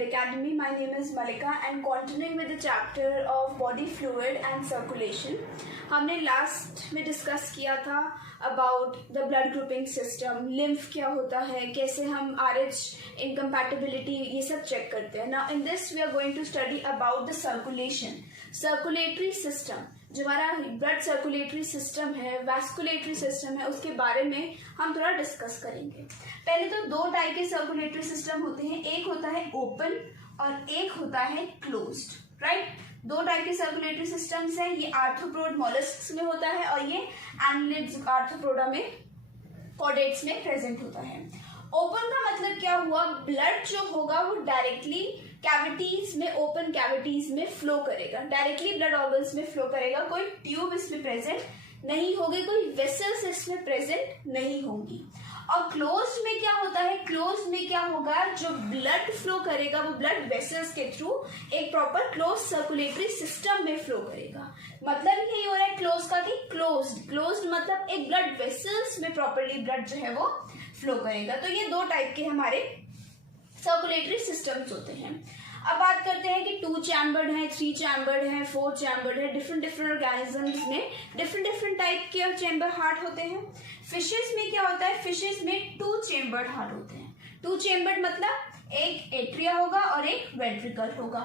Med Academy. My name is Malika and continuing with the chapter of body fluid and circulation. हमने last में discuss किया था about the blood grouping system, lymph क्या होता है, कैसे हम RH इनकम्पैटिबिलिटी ये सब चेक करते हैं. Now in this we are going to study about the circulation, circulatory system. जो हमारा ब्लड सर्कुलेटरी सिस्टम है, वैस्कुलेटरी सिस्टम है, उसके बारे में हम थोड़ा डिस्कस करेंगे. पहले तो दो टाइप के सर्कुलेटरी सिस्टम होते हैं, एक होता है ओपन और एक होता है क्लोज्ड. राइट, दो टाइप के सर्कुलेटरी सिस्टम्स हैं. ये आर्थ्रोपोड मोलस्क्स में होता है और ये एनालिड्स आर्थ्रोपोडा में, कॉर्डेट्स में प्रेजेंट होता है. ओपन का मतलब क्या हुआ, ब्लड जो होगा वो डायरेक्टली कैविटीज में, ओपन कैविटीज में फ्लो करेगा, डायरेक्टली ब्लड ऑर्गन्स में फ्लो करेगा. कोई ट्यूब इसमें प्रेजेंट नहीं होगी, कोई वेसल्स इसमें प्रेजेंट नहीं होंगी. और क्लोज्ड में क्या होता है, क्लोज्ड में क्या होगा, जो ब्लड फ्लो करेगा वो ब्लड वेसल्स के थ्रू एक प्रॉपर क्लोज सर्कुलेटरी सिस्टम में फ्लो करेगा. मतलब यही हो रहा है क्लोज का कि क्लोज्ड मतलब एक ब्लड वेसल्स में प्रॉपरली ब्लड जो है वो फ्लो करेगा. तो ये दो टाइप के हमारे सर्कुलेटरी सिस्टम्स होते हैं. अब बात करते हैं कि 2 चैम्बर्ड है, 3 चैम्बर्ड है, 4 चैम्बर्ड है. डिफरेंट ऑर्गेनिजम्स में डिफरेंट टाइप के चैम्बर हार्ट होते हैं. फिशेस में क्या होता है, फिशेस में 2 चैम्बर्ड हार्ट होते हैं. 2 चैम्बर्ड मतलब एक एट्रिया होगा और एक वेंट्रिकल होगा.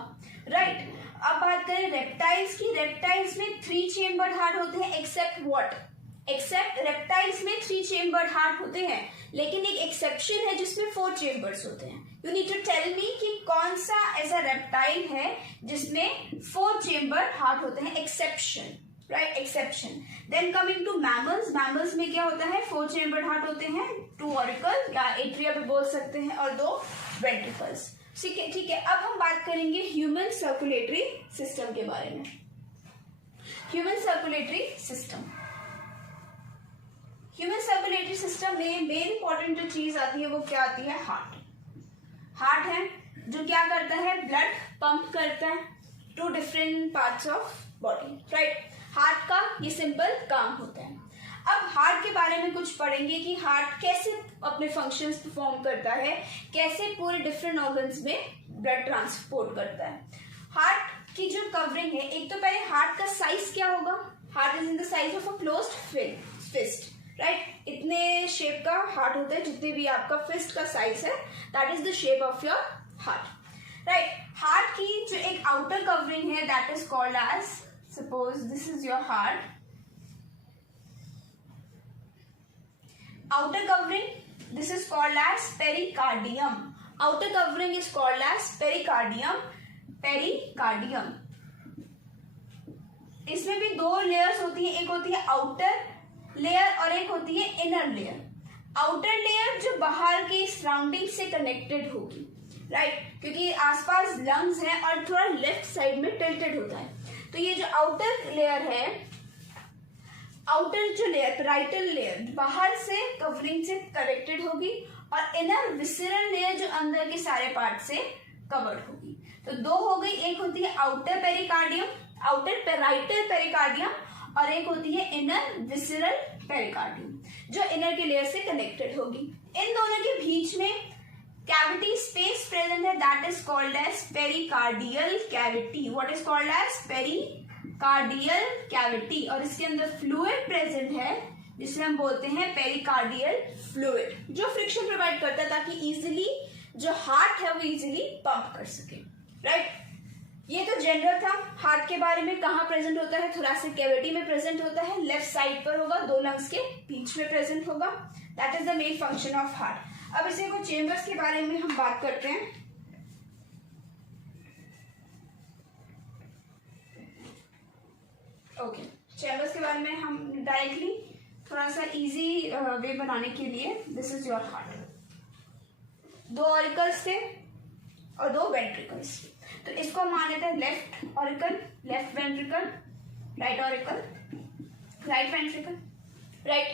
राइट. अब बात करें रेप्टाइल्स की, रेप्टाइल्स में 3 चैम्बर्ड हार्ट होते हैं. एक्सेप्ट रेप्टाइल्स में 3 चैम्बर्ड हार्ट होते हैं, लेकिन एक एक्सेप्शन है जिसमें 4 चैम्बर्स होते हैं. You need to tell me कि कौन सा ऐसा रेप्टाइल है जिसमें 4 चैम्बर्ड हार्ट होते हैं. Exception, right, exception. Then coming to mammals, mammals में क्या होता है, 4 चैम्बर्ड हार्ट होते हैं, 2 ऑरिकल या एट्रिया भी बोल सकते हैं और 2 वेंट्रिकल्स. ठीक है. अब हम बात करेंगे ह्यूमन सर्कुलेटरी सिस्टम के बारे में. Human circulatory system, human circulatory system में मेन इंपॉर्टेंट जो चीज आती है वो क्या आती है, हार्ट है जो क्या करता है, ब्लड पंप करता है to different parts of body. Right, heart का ये सिंपल काम होता है. अब हार्ट के बारे में कुछ पढ़ेंगे कि हार्ट कैसे अपने फंक्शंस परफॉर्म करता है, कैसे पूरे डिफरेंट ऑर्गन्स में ब्लड ट्रांसपोर्ट करता है. हार्ट की जो कवरिंग है, एक तो पहले हार्ट का साइज क्या होगा, heart is in the size of a closed fist. Right, इतने शेप का हार्ट होता है, जितने भी आपका फिस्ट का साइज है, that is the shape of your heart. Right, heart की जो एक आउटर कवरिंग है that is called as, suppose this is your heart, outer covering this is called as pericardium. Outer covering is called as pericardium. इसमें भी 2 layers होती है, एक होती है आउटर लेयर और एक होती है इनर लेयर. आउटर लेयर जो बाहर के सराउंडिंग से कनेक्टेड होगी, राइट, क्योंकि आसपास लंग्स हैं और थोड़ा लेफ्ट साइड में टिल्टेड होता है. तो ये जो आउटर लेयर है, आउटर जो लेयर, पैराइटल लेयर बाहर से कवरिंग से कनेक्टेड होगी और इनर विसरल लेयर जो अंदर के सारे पार्ट से कवर्ड होगी. तो 2 हो गई, एक होती है outer pericardium, outer parietal pericardium, और एक होती है इनर विसरल पेरिकार्डियम जो इनर के लेयर से कनेक्टेड होगी. इन दोनों के बीच में कैविटी स्पेस प्रेजेंट है, that is called as pericardial cavity. What is called as pericardial cavity. और इसके अंदर फ्लूइड प्रेजेंट है जिसे हम बोलते हैं पेरिकार्डियल फ्लूइड, जो फ्रिक्शन प्रोवाइड करता है ताकि इजिली जो हार्ट है वो इजिली पंप कर सके. राइट, ये तो जनरल था हार्ट के बारे में. कहाँ प्रेजेंट होता है, थोरेसिक कैविटी में प्रेजेंट होता है, लेफ्ट साइड पर होगा, 2 लंग्स के बीच में प्रेजेंट होगा. That is the main function of heart. अब इसे कुछ चेम्बर्स के बारे में हम बात करते हैं. ओके, चेम्बर्स के बारे में हम डायरेक्टली थोड़ा सा इजी वे बनाने के लिए, this is your heart. 2 auricles थे और 2 वेंट्रिकल्स. तो इसको मान लेते हैं left auricle, left ventricle, right auricle, right ventricle. Right,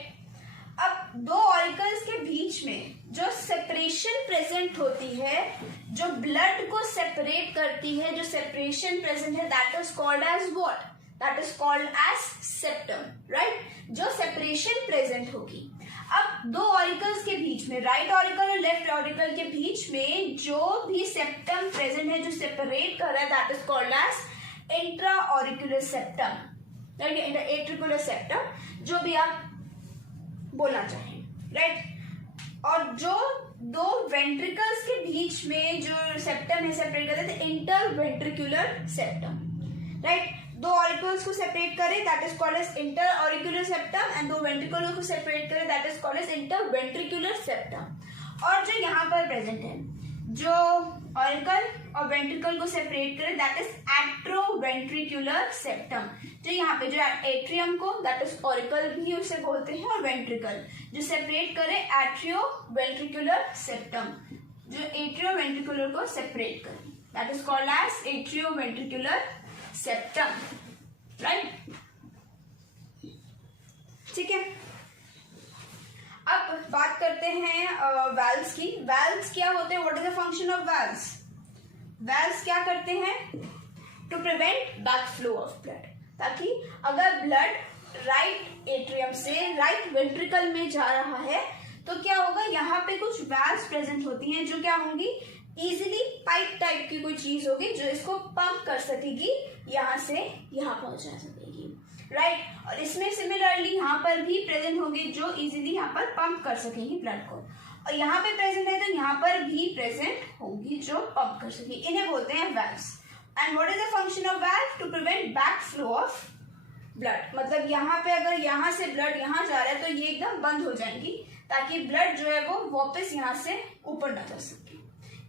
अब 2 ऑरिकल्स के बीच में जो सेपरेशन प्रेजेंट होती है, जो ब्लड को सेपरेट करती है, जो सेपरेशन प्रेजेंट है, that is called as what, that is called as septum. Right, जो सेपरेशन प्रेजेंट होगी. अब दो ऑरिकल्स के बीच में, राइट ऑरिकल और लेफ्ट ऑरिकल के बीच में जो भी सेप्टम प्रेजेंट है, जो सेपरेट कर रहा है, that is called as intra auricular septum, atricular septum, जो भी आप बोलना चाहें, राइट। और जो दो वेंट्रिकल्स के बीच में जो सेप्टम है सेपरेट करते हैं, इंटर वेंट्रिकुलर सेप्टम, राइट। दो ऑरिकल्स को सेपरेट करें, that is called as interauricular septum, and दो वेंट्रिकल्स को सेपरेट करें, that is called as interventricular septum. और जो यहाँ पर प्रेजेंट है, जो ऑरिकल और वेंट्रिकल को सेपरेट करें, दैट इज एट्रोवेंट्रिकुलर सेप्टम। जो यहाँ पे जो एट्रियम को, दैट इज ऑरिकल भी उसे बोलते हैं, और वेंट्रिकल जो सेपरेट करे, एट्रियोवेंट्रिकुलर सेप्टम, जो एट्रियोवेंट्रिकुलर को सेपरेट करे, that is called as atrioventricular septum, right. ठीक है, अब बात करते हैं वाल्व्स की। वाल्व्स क्या होते हैं, what is the function of valves? Valves क्या करते हैं? To prevent back flow of blood, ताकि अगर ब्लड राइट एट्रियम से राइट वेंट्रिकल में जा रहा है तो क्या होगा, यहाँ पे कुछ वाल्व्स प्रेजेंट होती हैं जो क्या होंगी, इजीली पाइप टाइप की कोई चीज होगी जो इसको पंप कर सकेगी, यहाँ से यहाँ पहुंचा सकेगी, राइट। और इसमें सिमिलरली यहाँ पर भी प्रेजेंट होंगी जो इजीली यहाँ पर पंप कर सकेगी ब्लड को, और यहाँ पे प्रेजेंट है तो यहाँ पर भी प्रेजेंट होगी जो पंप कर सकेगी। इन्हें बोलते हैं valves. And what is the function of valve? To prevent back flow of blood, मतलब यहाँ पे अगर यहाँ से ब्लड यहाँ जा रहा है तो ये एकदम बंद हो जाएंगी, ताकि ब्लड जो है वो वापस यहाँ से ऊपर ना जा सके,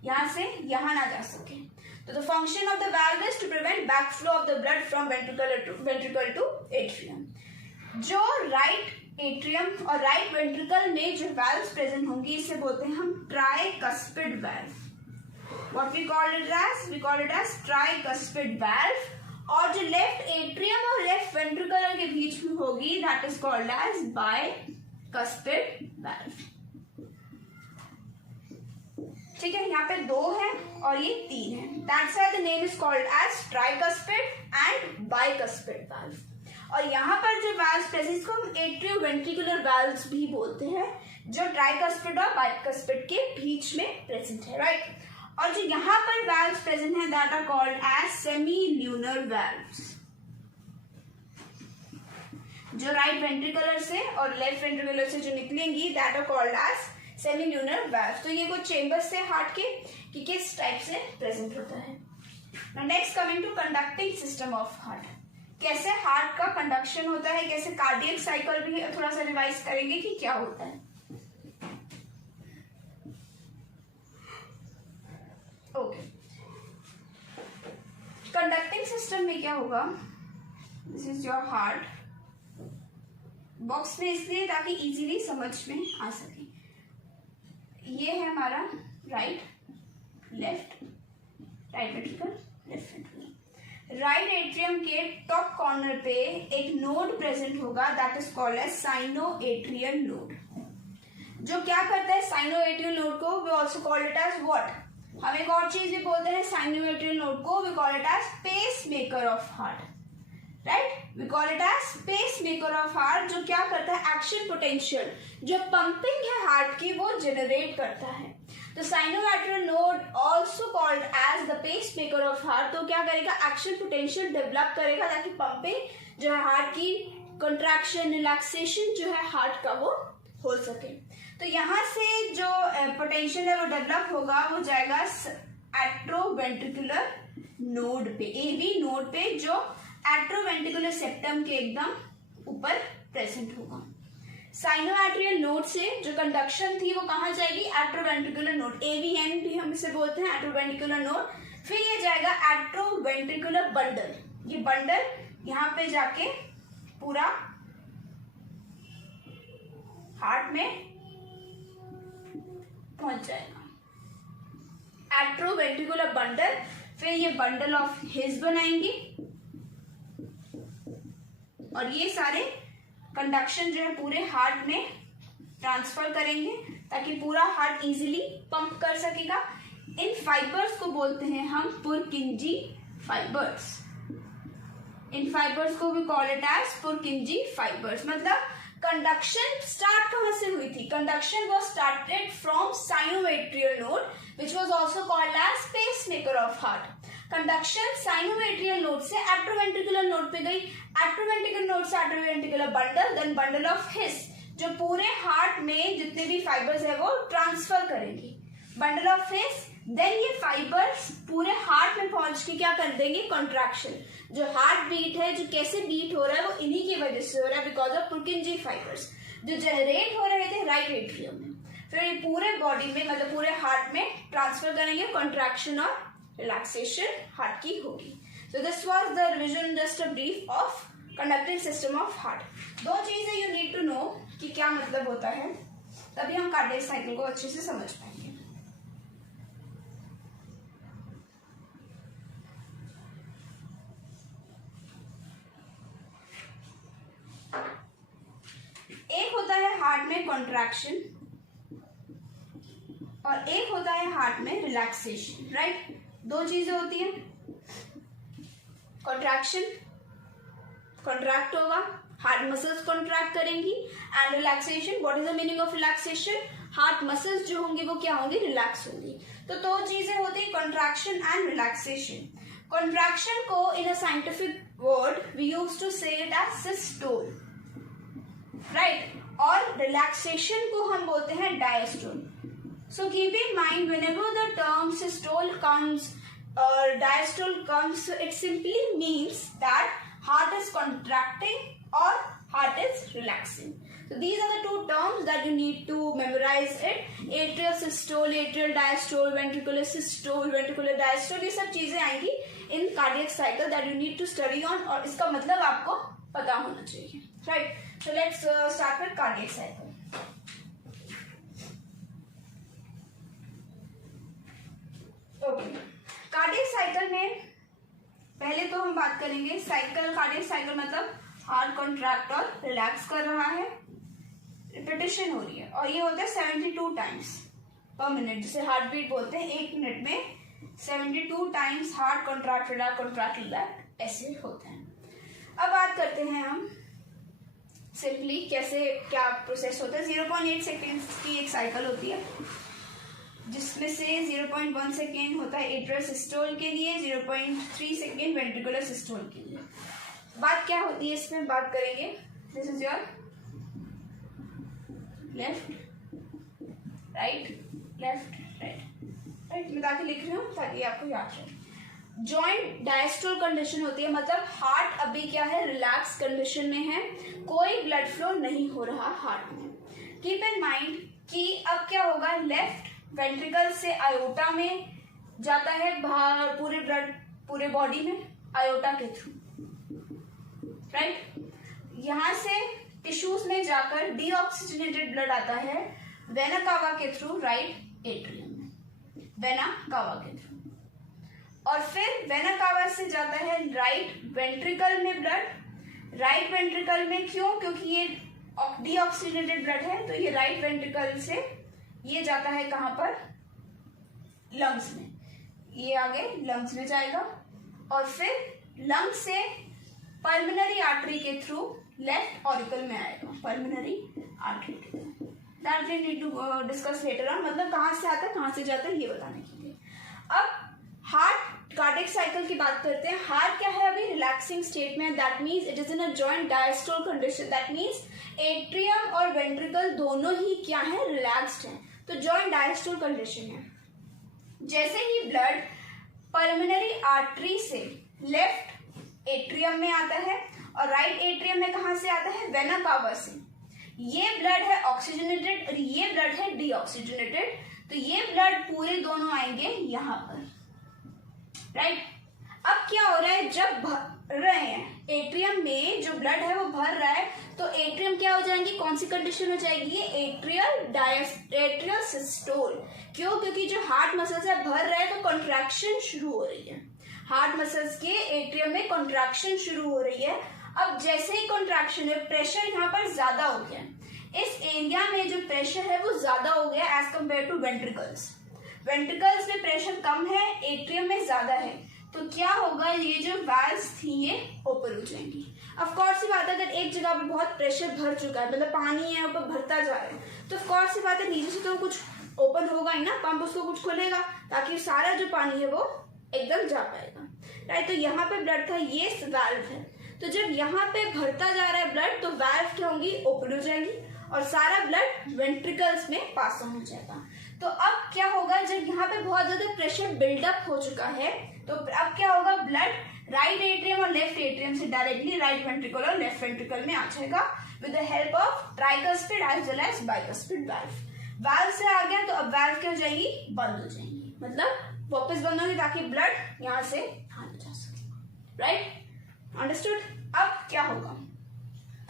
यहाँ से यहाँ ना जा सके। तो the function of the valve is to prevent back flow of the blood from ventricle to atrium. जो राइट एट्रियम और राइट वेंट्रिकल में जो वाल्व्स प्रेजेंट होंगी, इसे बोलते हैं हम tricuspid valve. What we call it as? We call it as tricuspid valve. और जो लेफ्ट एट्रियम और लेफ्ट वेंट्रिकल के बीच में होगी, that is called as bicuspid valve. ठीक है, यहाँ पे दो है और ये तीन है, that's why the name is called as tricuspid and bicuspid valve. और यहाँ पर जो वाल्व्स प्रेजेंट, इसको हम एट्रियोवेंट्रिकुलर वाल्व्स भी बोलते हैं, जो ट्राइकस्पिड और बाइकस्पिड के बीच में प्रेजेंट है, राइट। और जो यहाँ पर वाल्व्स प्रेजेंट है, that are called as semilunar valves. जो राइट वेंट्रिकुलर से और लेफ्ट वेंट्रिकुलर से जो निकलेंगी, that are called as semilunar valve. तो ये कुछ चेंबर्स से हार्ट के कि किस टाइप से प्रेजेंट होता है। Now next coming to conducting system of heart, कैसे हार्ट का कंडक्शन होता है, कैसे कार्डियक साइकिल भी थोड़ा सा रिवाइज करेंगे कि क्या होता है। ओके, कंडक्टिंग सिस्टम में क्या होगा, this is your heart, box में इसलिए ताकि इजीली समझ में आ सके। ये है हमारा right left, right ventricle left ventricle. Right atrium के टॉप कॉर्नर पे एक नोड प्रेजेंट होगा, that is called as sinoatrial node. जो क्या करता है साइनोएट्रियल नोड को, we also call it as what, हम एक और चीज भी बोलते हैं साइनोएट्रियल नोड को, we call it as pacemaker of heart, right. We call it as pacemaker of heart. जो क्या करता है, एक्शन पोटेंशियल, जो पंपिंग है हार्ट की, वो जनरेट करता है। तो sinoatrial node also called as the pacemaker of heart, तो क्या करेगा, एक्शन पोटेंशियल डेवलप करेगा, ताकि पंपिंग जो है हार्ट की, कंट्रैक्शन रिलैक्सेशन जो है हार्ट का, वो हो सके। तो यहाँ से जो पोटेंशियल है वो डेवलप होगा, वो जाएगा एट्रोवेंट्रिकुलर नोड पे, एवी नोड पे, जो एट्रोवेंट्रिकुलर सेप्टम के एकदम ऊपर प्रेजेंट होगा। साइनोएट्रियल नोड से जो कंडक्शन थी वो कहाँ जाएगी, एट्रोवेंट्रिकुलर नोड, एवीएन भी हम इसे बोलते हैं, एट्रोवेंट्रिकुलर नोड। फिर ये जाएगा एट्रोवेंट्रिकुलर बंडल, ये बंडल यहाँ पे जाके पूरा हार्ट में पहुंच जाएगा, एट्रोवेंट्रिकुलर बंडल। फिर ये बंडल ऑफ हिस बनाएंगे और ये सारे कंडक्शन जो है पूरे हार्ट में ट्रांसफर करेंगे, ताकि पूरा हार्ट इजीली पंप कर सकेगा। इन फाइबर्स को बोलते हैं हम पुरकिंजी फाइबर्स। इन फाइबर्स को भी call it as Purkinje fibres. मतलब कंडक्शन स्टार्ट कहां से हुई थी? Conduction was started from sinoatrial node which was also called as pacemaker of heart. Conduction sinoatrial node से एट्रोवेंट्रिकुलर नोड पे गई, एट्रोवेंट्रिकुलर नोड से atrioventricular bundle, then bundle of His जो पूरे हार्ट में जितने भी फाइबर्स है वो ट्रांसफर करेंगी, बंडल ऑफ हिस, देन ये फाइबर्स पूरे हार्ट में पहुंच के क्या कर देंगे? कॉन्ट्रैक्शन। जो हार्ट बीट है, जो कैसे बीट हो रहा है वो इन्हीं की वजह से हो रहा है, बिकॉज ऑफ पुर्किंजी फाइबर्स जो जनरेट हो रहे थे राइट एट्रियम में, फिर ये पूरे बॉडी में मतलब पूरे हार्ट में ट्रांसफर करेंगे, कॉन्ट्रैक्शन और रिलैक्सेशन हार्ट की होगी। सो this was the revision, just a brief of conducting system of heart. दो चीजें यू नीड टू नो कि क्या मतलब होता है, तभी हम कार्डियक साइकिल को अच्छे से समझ पाएंगे। एक होता है हार्ट में कॉन्ट्रैक्शन और एक होता है हार्ट में रिलैक्सेशन, राइट? दो चीजें होती हैं, कॉन्ट्रैक्शन, कॉन्ट्रैक्ट होगा, हार्ट मसल्स कॉन्ट्रैक्ट करेंगी, and relaxation, what is the meaning of relaxation? Heart muscles जो होंगी वो क्या होंगी? रिलैक्स होंगी। तो दो चीजें होती है, कॉन्ट्रैक्शन एंड रिलैक्सेशन। कॉन्ट्रैक्शन को in a scientific word we use to say it as systole, right? और रिलैक्सेशन को हम बोलते हैं diastole. So keep in mind whenever the term systole comes or diastole comes, so it simply means that heart is contracting or heart is relaxing. So these are the two terms that you need to memorize it. Atrial systole, atrial diastole, ventricular systole, ventricular diastole, ये सब चीजें आएंगी in cardiac cycle that you need to study on, और इसका मतलब आपको पता होना चाहिए, right? So let's start with cardiac cycle. Okay. Cardiac cycle में पहले तो हम बात करेंगे साइकिल, कार्डियक साइकिल मतलब हार्ट कॉन्ट्रैक्ट और रिलैक्स कर रहा है, रिपीटिशन हो रही है, और ये होता है 72 टाइम्स पर मिनट, जिसे हार्ट बीट बोलते हैं। एक मिनट में 72 times heart contract relax, contract relax ऐसे होते हैं। अब बात करते हैं हम सिंपली कैसे क्या प्रोसेस होता है। 0.8 सेकेंड की एक साइकिल होती है, जिसमें से 0.1 सेकेंड होता है एट्रियल सिस्टोल के लिए, 0.3 सेकेंड वेंट्रिकुलर सिस्टोल के लिए। बात क्या होती है इसमें बात करेंगे। This is your left right, left right, right मैं ताकि लिख रही हूँ ताकि आपको याद रहे। जॉइंट डायस्टोल कंडीशन होती है, मतलब हार्ट अभी क्या है? रिलैक्स कंडीशन में है, कोई ब्लड फ्लो नहीं हो रहा हार्ट में। कीप इन माइंड कि अब क्या होगा, लेफ्ट वेंट्रिकल से आयोटा में जाता है बाहर, पूरे ब्लड पूरे बॉडी में आयोटा के थ्रू, राइट? यहां से टिश्यूज में जाकर डीऑक्सीजनेटेड ब्लड आता है वेना कावा के थ्रू राइट एट्रियम में, वेना कावा के थ्रू, और फिर वेना कावा से जाता है राइट वेंट्रिकल में ब्लड। राइट वेंट्रिकल में क्यों? क्योंकि ये डीऑक्सीजनेटेड ब्लड है, तो ये राइट वेंट्रिकल से ये जाता है कहां पर? लंग्स में, ये आगे लंग्स में जाएगा, और फिर लंग्स से पल्मोनरी आर्टरी के थ्रू लेफ्ट ऑरिकल में आएगा, पल्मोनरी आर्टरी के through. That we need to discuss later on, मतलब कहां से आता है कहां से जाता है ये बताने के लिए। अब हार्ट कार्डियक साइकिल की बात करते हैं। हार्ट क्या है? अभी रिलैक्सिंग स्टेट में, that means it is in a joint diastole condition, that means atrium और वेंट्रिकल दोनों ही क्या है? रिलैक्स्ड हैं, तो जॉइंट डायस्टोल कंडीशन है। जैसे ही ब्लड पल्मोनरी आर्टरी से लेफ्ट एट्रियम में आता है और राइट एट्रियम में कहां से आता है? वेना कावा से। ये ब्लड है ऑक्सीजनेटेड और ये ब्लड है डीऑक्सीजनेटेड, तो ये ब्लड पूरे दोनों आएंगे यहां पर, राइट? अब क्या हो रहा है, जब भर रहे हैं एट्रियम में जो ब्लड है वो भर रहा है, तो एट्रियम क्या हो जाएंगी? कौन सी कंडीशन हो जाएगी? ये एट्रियल सिस्टोल। क्यों? क्योंकि जो हार्ट मसल्स है भर रहा है, तो कॉन्ट्रैक्शन शुरू हो रही है, हार्ट मसल्स के एट्रियम में कॉन्ट्रैक्शन शुरू हो रही है। अब जैसे ही कॉन्ट्रैक्शन है, प्रेशर यहाँ पर ज्यादा हो गया, इस एरिया में जो प्रेशर है वो ज्यादा हो गया as compare to ventricles. Ventricles में प्रेशर कम है, एट्रियम में ज्यादा है, तो क्या होगा? ये जो वाल्व्स थी ये ओपन हो जाएंगी। ऑफ कोर्स सी बात है अगर एक जगह पे बहुत प्रेशर भर चुका है, मतलब पानी है ऊपर भरता जा रहा है, तो ऑफ कोर्स सी बात है नीचे से तो कुछ ओपन होगा ही ना, पंप उसको कुछ खोलेगा ताकि सारा जो पानी है वो एकदम जा पाएगा, राइट। तो यहाँ पे ब्लड था, ये वाल्व है, तो जब यहाँ पे भरता जा रहा है ब्लड तो वाल्व क्या होंगी, ओपन हो जाएंगी और सारा ब्लड वेंट्रिकल्स में पास ऑन हो जाएगा। तो अब क्या होगा, जब यहाँ पे बहुत ज्यादा प्रेशर बिल्डअप हो चुका है तो अब क्या होगा, ब्लड राइट एट्रियम और लेफ्ट एट्रियम से डायरेक्टली राइट वेंट्रिकल और लेफ्ट वेंट्रिकल में आ जाएगा with the help of tricuspid as well as bicuspid valve. Valve से आ गया तो अब वाल्व क्या हो जाएगी, बंद हो जाएंगी, मतलब वापस बंद होगी ताकि ब्लड यहाँ से बाहर जा सके, राइट, अंडरस्टूड। अब क्या होगा,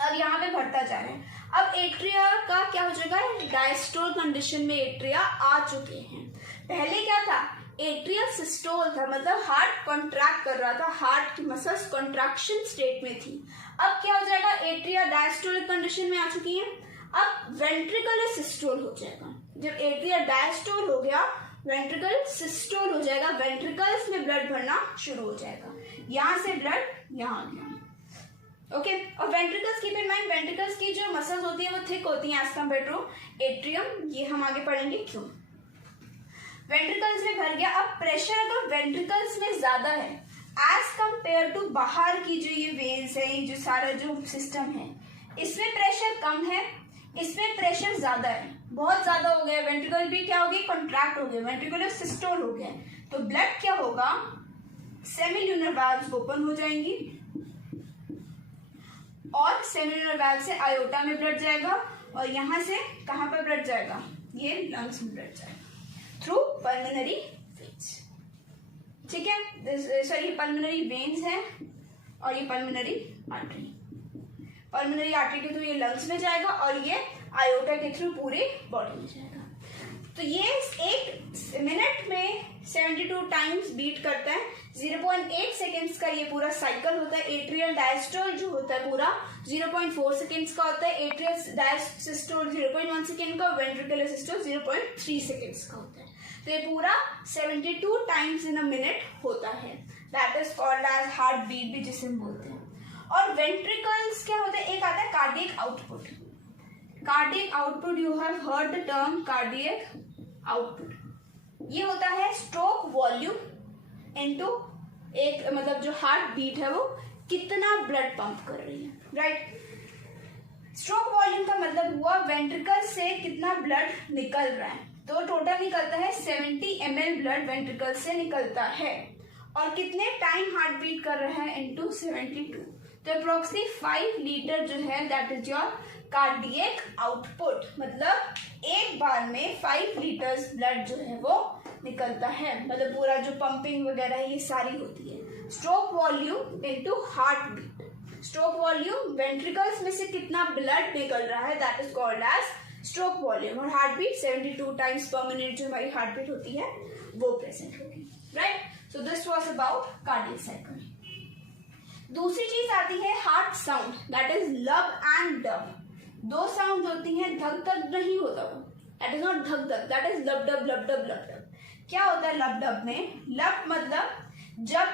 अब यहाँ पे भरता जा रहा है, अब एट्रिया का क्या हो जाएगा, डायस्टोल कंडीशन में एट्रिया आ चुके हैं। पहले क्या था, एट्रियल सिस्टोल था, मतलब हार्ट कॉन्ट्रैक्ट कर रहा था, हार्ट की मसल्स कॉन्ट्रैक्शन स्टेट में थी। अब क्या हो जाएगा, एट्रिया डायस्टोलिक कंडीशन में आ चुकी है, अब वेंट्रिकल सिस्टोल हो जाएगा। जब एट्रिया डायस्टोल हो गया वेंट्रिकल सिस्टोल हो जाएगा, वेंट्रिकल्स में ब्लड भरना शुरू हो जाएगा, यहाँ से ब्लड यहाँ आ गया, ओके। और ventricles, keep in mind, ventricles की जो मसल्स होती है वो थिक होती हैं एज कम्पेयर टू एट्रियम, ये हम आगे पढ़ेंगे क्यों। वेंट्रिकल्स में भर गया, अब प्रेशर अगर वेंट्रिकल्स में ज्यादा है एज कंपेयर टू बाहर की जो ये वेन्स है, ये जो सारा जो सिस्टम है, इसमें प्रेशर कम है, इसमें प्रेशर ज्यादा है, बहुत ज्यादा हो गया, वेंट्रिकल भी क्या हो गई, कॉन्ट्रैक्ट हो गया, वेंट्रिकुलर सिस्टोल हो गया, तो ब्लड क्या होगा, सेमिल्यूनर वाल्व्स ओपन हो जाएंगी और सेमिल्यूनर वाल्व से आयोटा में ब्लड जाएगा और यहां से कहां पर ब्लड जाएगा, ये लंग्स में ब्लड जाएगा थ्रू पल्मोनरी वेन्स, ठीक है, सॉरी ये पल्मोनरी वेन्स है और ये पल्मोनरी आर्टरी, पल्मोनरी आर्टरी के थ्रू ये लंग्स में जाएगा और ये आयोटा के थ्रू पूरे बॉडी में जाएगा। तो ये एक मिनट में 72 टाइम्स बीट करता है, 0.8 सेकेंड्स का ये पूरा साइकिल होता है। एट्रियल डायस्टोल जो होता है पूरा 0.4 सेकेंड्स का होता है, एट्रियल डायस्टोल 0.1 सेकेंड का, वेंट्रिकुलर सिस्टोल 0.3 सेकेंड्स का होता है। तो ये पूरा 72 टाइम्स इन अ मिनट होता है, that is called as heartbeat भी जिसे हम बोलते हैं। और वेंट्रिकल्स क्या होता है, एक आता है cardiac output, cardiac output, you have heard the term cardiac output, ये होता है स्ट्रोक वॉल्यूम इनटू एक, मतलब जो हार्ट बीट है वो कितना ब्लड पंप कर रही है, राइट। स्ट्रोक वॉल्यूम का मतलब हुआ वेंट्रिकल से कितना ब्लड निकल रहा है, तो टोटल निकलता है 70 ml ब्लड वेंट्रिकल से निकलता है और कितने टाइम हार्ट बीट कर रहा है इनटू 72, तो अप्रोक्सीमेटली 5 लीटर जो है that is your cardiac output, मतलब एक बार में 5 लीटर्स ब्लड जो है वो निकलता है, मतलब पूरा जो पंपिंग वगैरह है ये सारी होती है। Stroke volume into heart beat, stroke volume ventricles में से कितना ब्लड निकल रहा है that is called as stroke volume, और heart beat 72 times per minute जो हमारी हार्ट बीट होती है वो प्रेजेंट होगी, right. So this was about cardiac cycle. दूसरी चीज आती है heart sound, that is lub and dub. दो साउंड होती हैं, धक धक नहीं होता वो, दैट इज नॉट धक धक, दैट इज लब डब लब डब लब डब। क्या होता है लब डब में, लब मतलब जब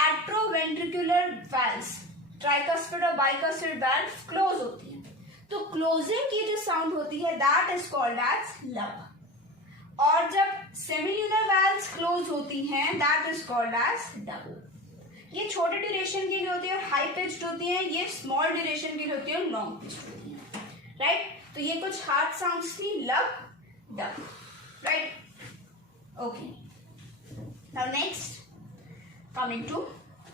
एट्रोवेंट्रिकुलर वाल्व्स, ट्राइकस्पिड और बाइकस्पिड वाल्व क्लोज होती है, तो क्लोजिंग की जो साउंड होती है दैट इज कॉल्ड एज लब, और जब सेमिल्यूनर वाल्व्स क्लोज होती हैं that is called as dub. ये छोटे ड्यूरेशन की होती है और हाई पिच्ड होती है, ये स्मॉल ड्यूरेशन की होती है और लॉन्ग पिच्ड होती है, राइट। तो ये कुछ हार्ट साउंड्स थी, lub dub, right, okay. Now next coming to,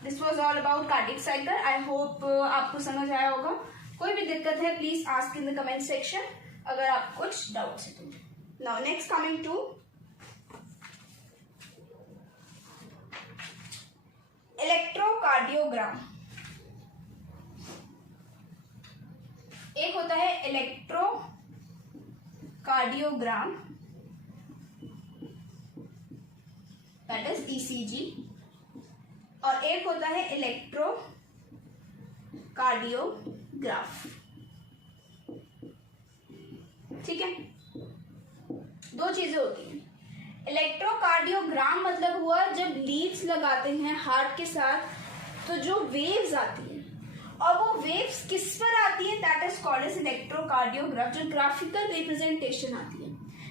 this was all about cardiac cycle. I hope आपको समझ आया होगा। कोई भी दिक्कत है please ask in the comment section अगर आप कुछ डाउट्स है तो। Now next coming to electrocardiogram. एक होता है इलेक्ट्रोकार्डियोग्राम दैट इज ईसीजी, और एक होता है इलेक्ट्रोकार्डियोग्राफ, ठीक है। दो चीजें होती हैं। इलेक्ट्रोकार्डियोग्राम मतलब हुआ जब लीड्स लगाते हैं हार्ट के साथ तो जो वेव्स आती है और वो वेव्स किस पर आती है, that is called as electrocardiograph, जो ग्राफिकल रिप्रेजेंटेशन आती है,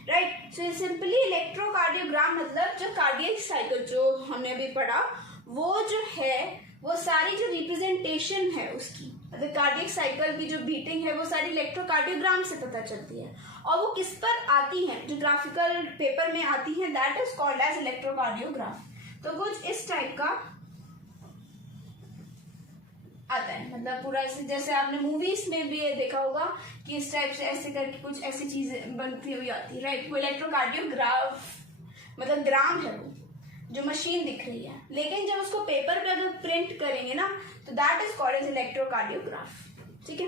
राइट। सो सिंपली इलेक्ट्रोकार्डियोग्राम मतलब जो कार्डियक साइकिल जो हमने अभी पढ़ा, वो जो है वो सारी जो रिप्रेजेंटेशन है उसकी, मतलब कार्डियक साइकिल की जो बीटिंग है वो सारी इलेक्ट्रोकार्डियोग्राम से पता चलती है, और वो किस पर आती है, जो ग्राफिकल पेपर में आती है, that is called as electrocardiograph. तो कुछ इस टाइप का आता है, मतलब पूरा ऐसे, जैसे आपने मूवीज में भी ये देखा होगा कि इस टाइप से ऐसे करके कुछ ऐसी चीजें बनती हुई आती है, राइट। वो इलेक्ट्रोकार्डियोग्राफ मतलब ग्राम है वो जो मशीन दिख रही है, लेकिन जब उसको पेपर पे अगर प्रिंट करेंगे ना तो that is called as electrocardiograph, ठीक है।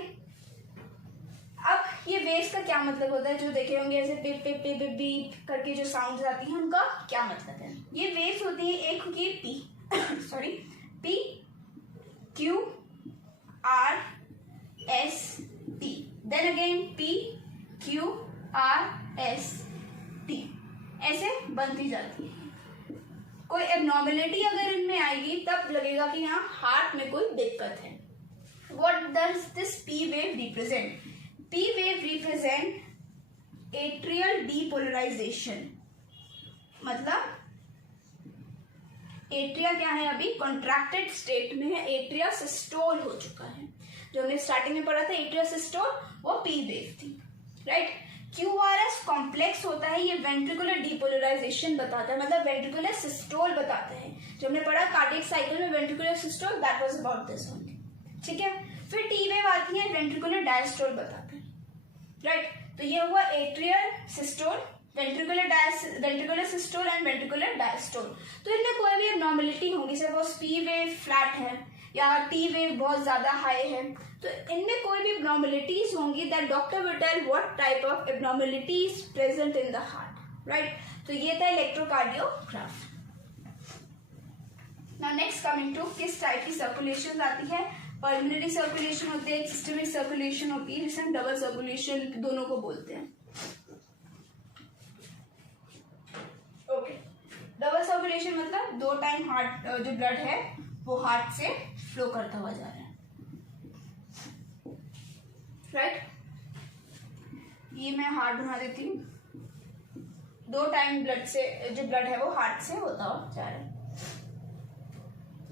अब ये वेव्स का क्या मतलब होता है, जो देखे होंगे ऐसे पिप पिप पिप पिप बीप करके जो साउंड्स आती हैं, उनका क्या मतलब है। ये वेव्स होती है, एक होगी P sorry P Q R S T, then again P Q R S T, ऐसे बनती जाती है। कोई एबनॉर्मलिटी अगर इनमें आएगी तब लगेगा कि यहाँ हार्ट में कोई दिक्कत है। What does this P wave represent? P wave represent atrial depolarization, मतलब एट्रिया क्या है, अभी कॉन्ट्रैक्टेड स्टेट में है, एट्रिया सिस्टोल हो चुका है। जो हमने स्टार्टिंग में पढ़ा था एट्रिया सिस्टोल, वो पी वेव थी, राइट। QRS कॉम्प्लेक्स होता है, ये वेंट्रिकुलर डीपोलराइजेशन बताता है, मतलब वेंट्रिकुलर सिस्टोल बताता है। जो हमने पढ़ा कार्डियक साइकिल में ventricular systole, that was about this only, ठीक है। फिर टी वेव आती है, वेंट्रिकुलर डायस्टोल बताता है, राइट। तो ये हुआ atrial systole, ventricular systole and ventricular diastole. तो इनमें कोई भी एबनॉर्मलिटी होगी, सपोज पी वेव फ्लैट है या टी वेव बहुत ज्यादा हाई है, तो इनमें कोई भी एबनॉर्मलिटीज होंगी, that doctor will tell what type of abnormalities present in the heart, right. तो ये था electrocardiograph. Now next coming to किस टाइप की सर्कुलेशन आती है। पल्मोनरी सर्कुलेशन होती है, एक सिस्टमिक सर्कुलेशन होती है, जिसे हम डबल सर्कुलेशन दोनों को बोलते हैं। ओके, डबल सर्कुलेशन मतलब दो टाइम हार्ट जो ब्लड है वो हार्ट से फ्लो करता हुआ जा रहा है, राइट। ये मैं हार्ट बना देती हूँ, दो टाइम ब्लड से जो ब्लड है वो हार्ट से होता हुआ जा रहा है।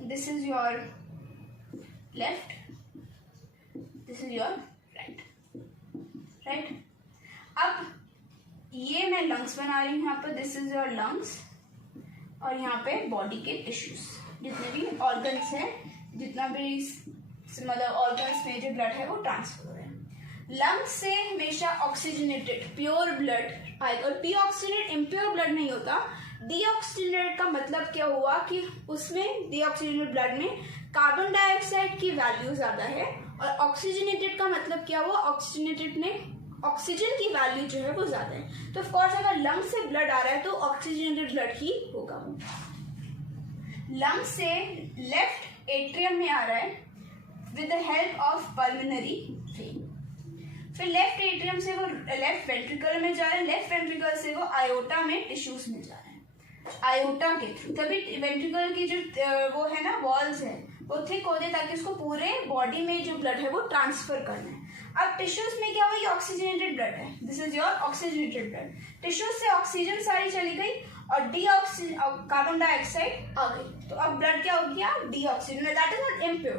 This is your left, this is your right, right. अब ये मैं लंग्स बना रही हूँ यहाँ पर, दिस इज योर लंग्स, और यहाँ पे बॉडी के टिश्यूज, जितने भी ऑर्गन्स हैं, जितना भी मतलब ऑर्गन्स में जो ब्लड है वो ट्रांसफर हो रहा है। लंग्स से हमेशा ऑक्सीजनेटेड प्योर ब्लड आएगा, और डीऑक्सीजनेटेड इम्प्योर ब्लड नहीं होता। डीऑक्सीजनेटेड का मतलब क्या हुआ कि उसमें डीऑक्सीजनेटेड ब्लड में कार्बन डाइऑक्साइड की वैल्यू ज्यादा है, और ऑक्सीजनेटेड का मतलब क्या हुआ, ऑक्सीजनेटेड में ऑक्सीजन की वैल्यू जो है वो ज्यादा है। तो ऑफकोर्स अगर लंग से ब्लड आ रहा है तो ऑक्सीजनेटेड ब्लड ही होगा। लंग से लेफ्ट एट्रियम में आ रहा है with the help of pulmonary vein. फिर लेफ्ट एट्रियम से वो लेफ्ट वेंट्रिकल में जा रहा है, लेफ्ट वेंट्रिकल से वो आयोटा में टिश्यूज में जा रहा है, आयोटा के थ्रू। तभी वेंट्रिकल की जो वो है ना वॉल्स है वो थिक होते हैं, ताकि उसको पूरे बॉडी में जो ब्लड है वो ट्रांसफर करना है। अब टिश्यूज में क्या हुआ, ये ऑक्सीजनेटेड ब्लड है, this is your oxygenated blood. Tissues से ऑक्सीजन सारी चली गई और कार्बन डाइऑक्साइड आ गई, तो अब ब्लड क्या हो गया, deoxygenated, that is not impure.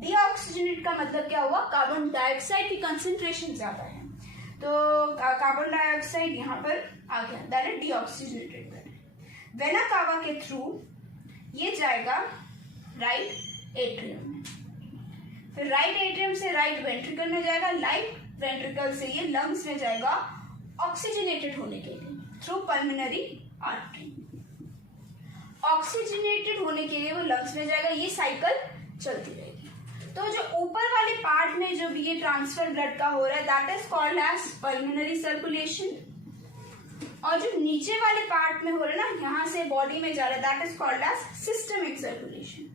Deoxygenated का मतलब क्या हुआ, कार्बन डाइऑक्साइड की कंसेंट्रेशन ज्यादा है, तो कार्बन डाइऑक्साइड यहाँ पर आ गया, that is deoxygenated blood. Vena cava के थ्रू ये जाएगा राइट एट्रियम में, फिर राइट एट्रियम से राइट वेंट्रिकल में जाएगा, राइट वेंट्रिकल से ये लंग्स में जाएगा ऑक्सीजनेटेड होने के लिए थ्रू पल्मोनरी आर्टरी। ऑक्सीजनेटेड होने के लिए वो लंग्स में जाएगा, ये साइकिल चलती रहेगी। तो जो ऊपर वाले पार्ट में जो भी ये ट्रांसफर ब्लड का हो रहा है that is called as pulmonary circulation, और जो नीचे वाले पार्ट में हो रहा है ना, यहाँ से बॉडी में जा रहा है, that is called as systemic circulation.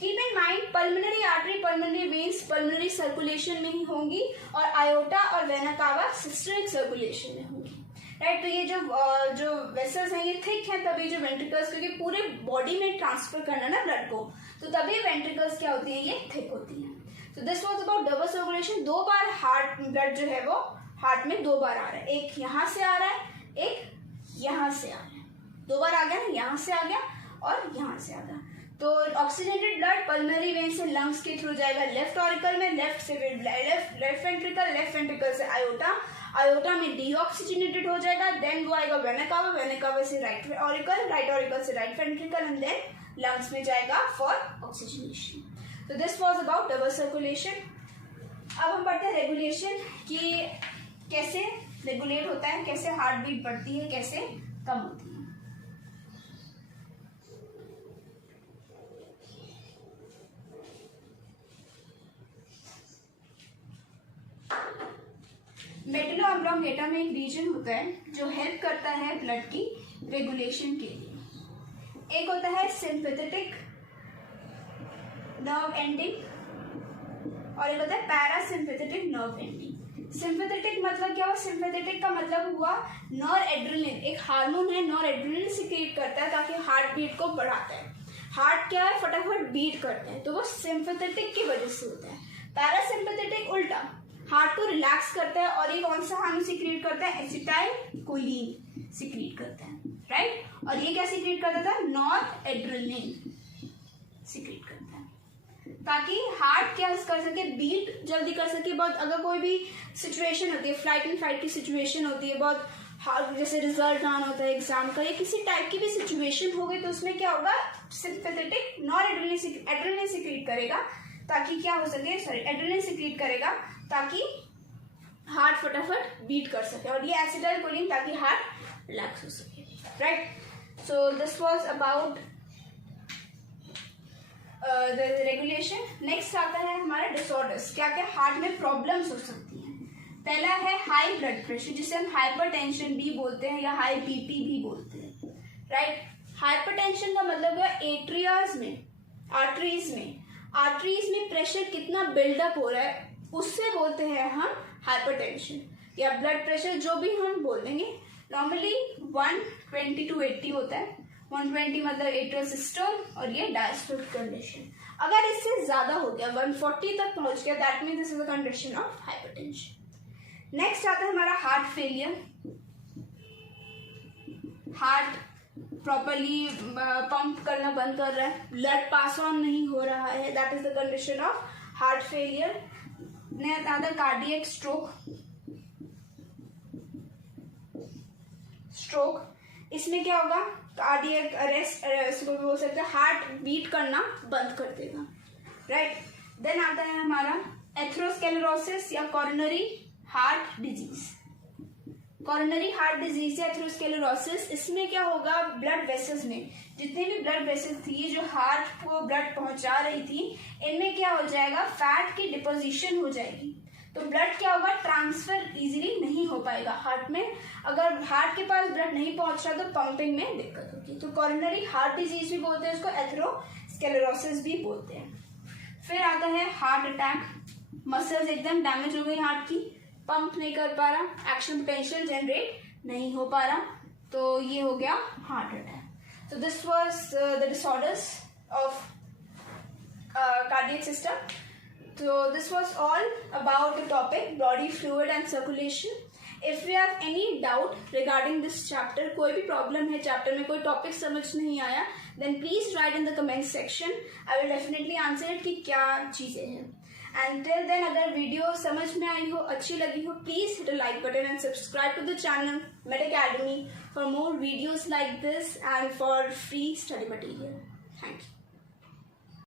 Keep in mind pulmonary artery, pulmonary veins pulmonary circulation में ही होंगी, और आयोटा और वेना कावा सिस्टमिक सर्कुलेशन में होंगी, राइट। तो ये जो वेसल्स हैं ये थिक हैं, तभी जो वेंट्रिकल्स, क्योंकि पूरे बॉडी में ट्रांसफर करना ना ब्लड को, तो तभी वेंट्रिकल्स क्या होती हैं, ये थिक होती हैं। तो this was about double circulation. 2 bar heart blood जो है वो हार्ट में 2 बार आ रहा है, एक यहाँ से आ रहा है, एक यहाँ से आ रहा है। 2 बार आ गया ना, यहाँ से आ गया और यहाँ से आ गया। तो ऑक्सीजनेटेड ब्लड पल्मोनरी वेन से लंग्स के थ्रू जाएगा लेफ्ट ऑरिकल में, लेफ्ट से लेफ्ट वेंट्रिकल से आयोटा में डीऑक्सीजनेटेड हो जाएगा, देन वो आएगा वेना कावा से राइट ऑरिकल से right ventricle, and then lungs में जाएगा फॉर ऑक्सीजनेशन। तो this was about double circulation. अब हम पढ़ते हैं रेगुलेशन, कि कैसे रेगुलेट होता है, कैसे हार्ट बीट बढ़ती है, कैसे कम होती है। मेडुला ऑब्लोंगेटा में एक रीजन होता है जो हेल्प करता है ब्लड की रेगुलेशन के लिए। एक होता है सिंपैथेटिक नर्व एंडिंग और एक होता है पैरासिम्पैथेटिक नर्व एंडिंग। सिंपैथेटिक मतलब क्या हुआ? सिंपैथेटिक का मतलब हुआ नॉरएड्रेनालिन, एक हार्मोन है, नॉरएड्रेनालिन सिक्रीट करता है ताकि हार्ट बीट को बढ़ाता है। हार्ट क्या है, फटाफट बीट करता है, तो वो सिंपैथेटिक की वजह से होता है। पैरासिम्पैथेटिक उल्टा, हार्ट को रिलैक्स करता है, और ये कौन सा हार्मोन सिक्रीट करता है? एसिटाइलकोलिन सिक्रीट करता है, राइट। और ये क्या सिक्रीट करता था? नॉरएड्रेनालिन सिक्रीट करता है ताकि हार्ट क्या कर सके, बीट जल्दी कर सके। बहुत अगर कोई भी सिचुएशन होती है, फ्लाइट एंड फाइट की सिचुएशन होती है, बहुत जैसे रिजल्ट आना होता है एग्जाम का, या किसी टाइप की भी सिचुएशन हो गई, तो उसमें क्या होगा, सिंपैथेटिक नॉरएड्रेनालिन सिक्रीट करेगा ताकि क्या हो सके, एड्रेनालिन सिक्रीट करेगा ताकि हार्ट फटाफट बीट कर सके, और ये एसिटाइलकोलिन ताकि हार्ट रिलैक्स हो सके, right. So this was about the regulation. Next आता है हमारा डिसऑर्डर्स, क्या क्या हार्ट में प्रॉब्लम्स हो सकती हैं। पहला है हाई ब्लड प्रेशर, जिसे हम हाइपरटेंशन भी बोलते हैं या हाई बीपी भी बोलते हैं, राइट। हाइपरटेंशन का मतलब है एट्रियाज में, आर्टरीज में प्रेशर कितना बिल्डअप हो रहा है, उससे बोलते हैं हम हाइपरटेंशन, या ब्लड प्रेशर जो भी हम बोलेंगे। नॉर्मली 120 to 80 होता है। 120 मतलब एट्रियल सिस्टोल और ये डायस्टोलिक कंडीशन। अगर इससे ज्यादा हो गया, 140 तक पहुंच गया, that means this is a condition of hypertension. Next आता है हमारा heart failure. Heart properly pump करना बंद कर रहा है, ब्लड पास ऑन नहीं हो रहा है, that is the condition of heart failure. Next आता है कार्डियक स्ट्रोक। इसमें क्या होगा, कार्डियक अरेस्ट, इसको बोल सकते हैं हार्ट बीट करना बंद कर देगा, राइट। देन आता है हमारा एथेरोस्क्लेरोसिस या coronary heart disease. Coronary heart disease या एथेरोस्क्लेरोसिस, इसमें क्या होगा, ब्लड वेसल्स में जितने भी ब्लड वेसल्स थी जो हार्ट को ब्लड पहुंचा रही थी, इनमें क्या हो जाएगा, फैट की डिपोजिशन हो जाएगी, तो ब्लड क्या होगा, ट्रांसफर इजीली नहीं हो पाएगा हार्ट में। अगर हार्ट के पास ब्लड नहीं पहुंच रहा तो पंपिंग में दिक्कत होगी, तो कोरोनरी हार्ट डिजीज भी बोलते हैं इसको, एथेरोस्क्लेरोसिस भी बोलते हैं। फिर आता है हार्ट अटैक। मसल्स एकदम डैमेज हो गई हार्ट की, पंप नहीं कर पा रहा, एक्शन पोटेंशियल जनरेट नहीं हो पा रहा, तो ये हो गया heart attack. So this was the disorders of cardiac system. So this was all about the topic body fluid and circulation. If you have any doubt regarding this chapter, कोई भी problem है chapter में, कोई topic समझ नहीं आया, then please write in the comment section. I will definitely answer it कि क्या चीजें हैं. And till then, अगर वीडियो समझ में आई हो, अच्छी लगी हो, please hit a like button and subscribe to the channel Med Academy for more videos like this and for free study material. Thank you.